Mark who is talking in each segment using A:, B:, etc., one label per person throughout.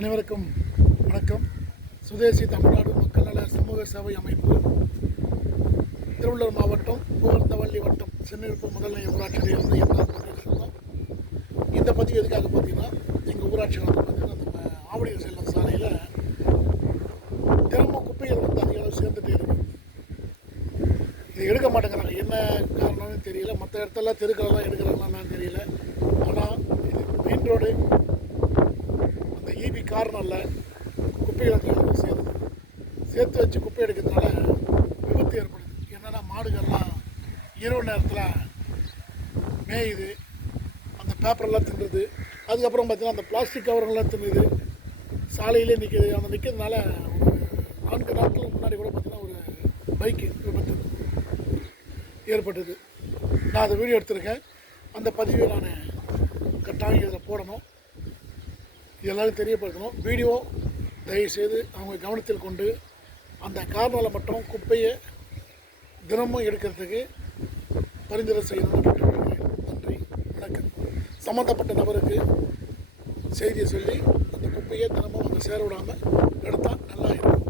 A: அனைவருக்கும் வணக்கம். சுதேசி தமிழ்நாடு மக்கள் நல சமூக சேவை அமைப்பு திருவள்ளூர் மாவட்டம் பூவர்த்தவள்ளி வட்டம் சென்னிருப்பு முதல்நிலை ஊராட்சியில் இருந்து என்னால் இந்த பதிவு எதுக்காக பார்த்தீங்கன்னா எங்கள் ஊராட்சியில் வந்து பார்த்தீங்கன்னா நம்ம ஆவடியில் செல்லும் சாலையில் தினமும் குப்பைகள் வந்து அதிக அளவு சேர்ந்துட்டே இருக்கும் இது எடுக்க மாட்டேங்கிறாங்க. என்ன காரணம்னு தெரியல. மற்ற இடத்துல தெருக்களெல்லாம் எடுக்கிறாங்களான்னு தெரியல. ஆனால் இது மெயின் ரோடு காரணம் இல்லை. குப்பைகளை சேர்த்து சேர்த்து வச்சு குப்பை எடுக்கிறதுனால விபத்து ஏற்படுது. என்னென்னா மாடுகள்லாம் இரவு நேரத்தில் மேயுது. அந்த பேப்பரெல்லாம் தின்னுது. அதுக்கப்புறம் பார்த்தீங்கன்னா அந்த பிளாஸ்டிக் கவர்கள்லாம் தின்னுது. சாலையிலே நிற்கிது அந்த நிற்கிறதுனால ஒரு நான்கு நாட்களுக்கு முன்னாடி கூட பார்த்தீங்கன்னா ஒரு பைக்கு விபத்து ஏற்பட்டது. நான் அதை வீடியோ எடுத்திருக்கேன். அந்த பதிவை நான் கட்டாயம் இதில் போடணும். இதெல்லாம் தெரியப்படுத்தணும். வீடியோ தயவுசெய்து அவங்க கவனத்தில் கொண்டு அந்த கார்னால் மட்டும் குப்பையை தினமும் எடுக்கிறதுக்கு பரிந்துரை செய்யணும்னு கேட்டுக்கொள்கிறேன். நன்றி. வணக்கம். சம்மந்தப்பட்ட நபருக்கு செய்தியை சொல்லி அந்த குப்பையை தினமும் அங்கே சேர விடாமல் எடுத்தால் நல்லா இருக்கும்.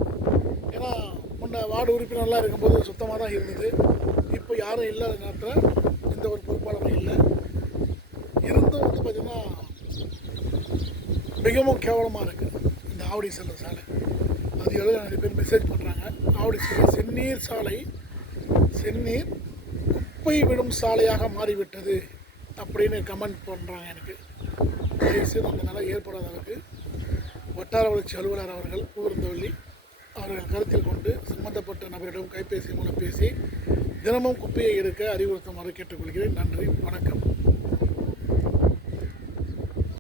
A: ஏன்னா முன்ன வார்டு உறுப்பினர்லாம் இருக்கும்போது சுத்தமாக தான் இருந்தது. இப்போ யாரும் இல்லாத நேரத்தில் எந்த ஒரு பொறுப்பாளர் இல்லை இருந்தும் வந்து பார்த்திங்கன்னா மிகவும் கேவலமாக இருக்குது இந்த ஆவடி செல்ல சாலை. அது எழுத நிறைய பேர் மெசேஜ் பண்ணுறாங்க ஆவடி செல்ல செந்நீர் சாலை செந்நீர் குப்பை விடும் சாலையாக மாறிவிட்டது அப்படின்னு கமெண்ட் பண்ணுறாங்க எனக்கு. தயவுசெய்து அந்த நிலை ஏற்படாத அளவுக்கு வட்டார வளர்ச்சி அலுவலர் அவர்கள் பூர்ந்தவள்ளி அவர்கள் கருத்தில் கொண்டு சம்பந்தப்பட்ட நபரிடம் கைபேசி மூலம் பேசி தினமும் குப்பையை எடுக்க அறிவுறுத்துமாறு கேட்டுக்கொள்கிறேன். நன்றி வணக்கம்.